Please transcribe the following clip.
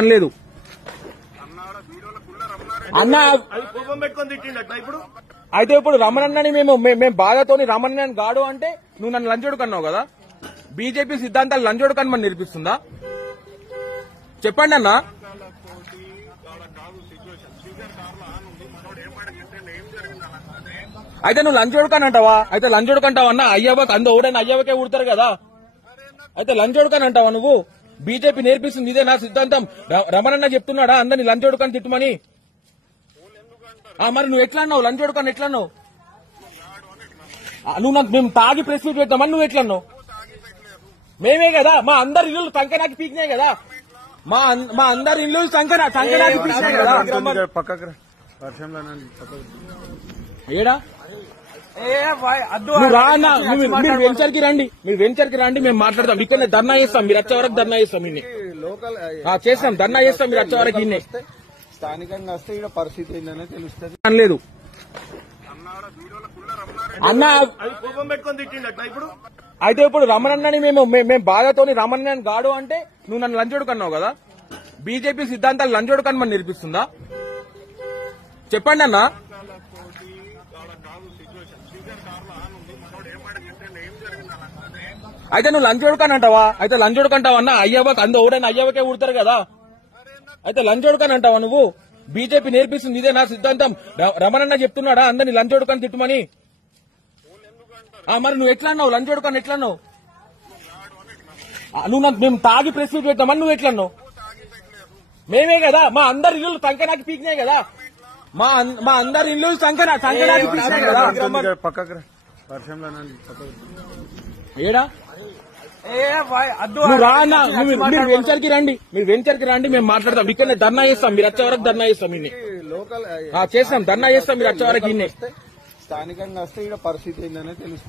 అనలేదు అన్న. కోపం పెట్టుకొని తిట్టిండట ఇప్పుడు. అయితే ఇప్పుడు రమణన్నని మేము బాధతోని రమణన్నని గాడు అంటే నువ్వు నన్ను లంచోడు కన్నావు కదా. బీజేపీ సిద్ధాంతాలు లంచోడు కనమని నేర్పిస్తుందా? చెప్పండి అన్న. అయితే నువ్వు లంచోడు కని అంటావా? అయితే లంచోడు కంటావా అన్న? అయ్యవకి అందు ఎవడైనా అయ్యవకే ఊడతారు కదా. అయితే లంచోడు కని అంటావా నువ్వు? బీజేపీ నేర్పిస్తుంది ఇదే నా సిద్ధాంతం. రమణన్న చెప్తున్నాడా అందరినీ లంచోడు కని తిట్టుమని? మరి నువ్వు ఎట్లా అన్నావు? లంచోడు కని ఎట్లా అన్నావు? నువ్వు నాకు మేము తాగి ప్రెస్ మీట్ పెడతామని నువ్వు ఎట్లా అన్నావు? మేమే కదా మా అందరి ఇల్లు సంకనాకి పీకినాయి కదా. మా అందరి ఇల్లు సంకనాకి పీకినాయి కదా. ఏడా నువ్వు రా అన్న. మీరు వెంచర్ కి రండి, మీరు వెంచర్ కి రండి, మేము మాట్లాడతాం. ఇక్కడ ధర్నా చేస్తాం, మీరు వచ్చే వరకు ధర్నా చేస్తాం. ఇన్ని చేస్తాం, ధర్నా చేస్తాం, మీరు వచ్చే వరకు ఇన్నే. స్థానికంగా వస్తే ఇక్కడ పరిస్థితి ఏంటనే తెలుస్తుంది అనలేదు అన్న. కోపం పెట్టుకొని తిట్టిండట ఇప్పుడు. అయితే ఇప్పుడు రమణన్నని మేము బాధతోని రమణన్నని గాడు అంటే నువ్వు నన్ను లంచోడు కన్నావు కదా. బీజేపీ సిద్ధాంతాలు లంచోడు కనమని నేర్పిస్తుందా? చెప్పండి అన్న. అయితే నువ్వు లంచోడు కని అంటావా? అయితే లంచోడు కంటావా అన్న? అయ్యవకి అందు ఎవడైనా అయ్యవకే ఊడతారు కదా. అయితే లంచోడు కని అంటావా నువ్వు? బీజేపీ నేర్పిస్తుంది ఇదే నా సిద్ధాంతం. రమణన్న చెప్తున్నాడా అందరినీ లంచోడు కని తిట్టుమని? మరి నువ్వు ఎట్లా అన్నావు? లంచోడు కని ఎట్లా అన్నావు? నువ్వు నాకు మేము తాగి ప్రెస్ మీట్ పెడతామని నువ్వు ఎట్లా అన్నావు? మేమే కదా మా అందరి ఇల్లు సంకనాకి పీకినాయి కదా. మా అందరి ఇల్లు సంకనాకి పీకినాయి కదా. ఏడా నువ్వు రా అన్న. మీరు వెంచర్ కి రండి, మీరు వెంచర్ కి రండి, మేము మాట్లాడతాం. ఇక్కడ ధర్నా చేస్తాం, మీరు వచ్చే వరకు ధర్నా చేస్తాం. ఇన్ని చేస్తాం, ధర్నా చేస్తాం, మీరు వచ్చే వరకు ఇన్నే. స్థానికంగా వస్తే ఇక్కడ పరిస్థితి ఏంటనే తెలుస్తుంది.